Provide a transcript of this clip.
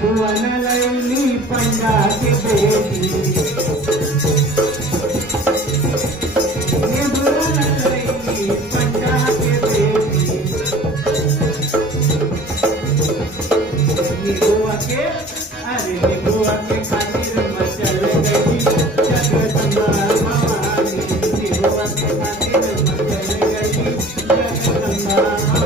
भुवन लैली पंडा के बेटी भुवन लैली पंडा के बेटी निगुआ के अरे निगुआ के खातिर मचल गई जगदम्बा भवानी निगुआ के खातिर मचल गई जगदम्बा